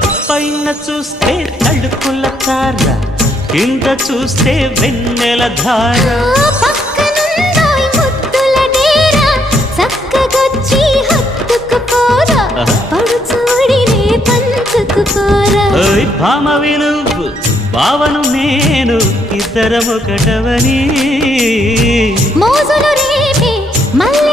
పైన చూస్తే తడుకుల తార, కింద చూస్తే వెన్నెల ధార. పక్కనుందోయ్ ముద్దుల డేరా, చక్కగొచ్చి హత్తుకుపోరా, పడుచూడినే పంచుకుపోరా. భామ విలువు భావను నేను, ఇద్దరమొకటవని మోజులు రేపే మల్ల